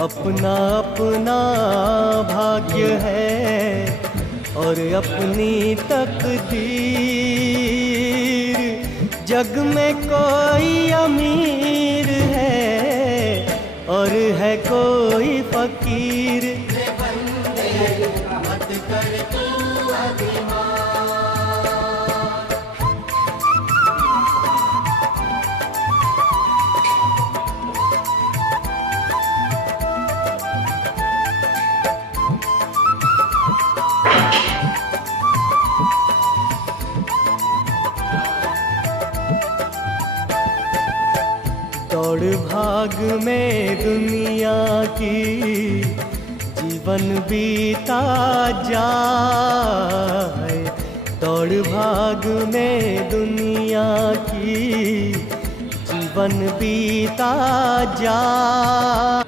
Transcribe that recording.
अपना अपना भाग्य है और अपनी तकदीर। जग में कोई अमीर है और है कोई फकीर। मत कर तू अभिमान। दौड़ भाग में दुनिया की जीवन बीता जाए। दौड़ भाग में दुनिया की जीवन बीता जाए।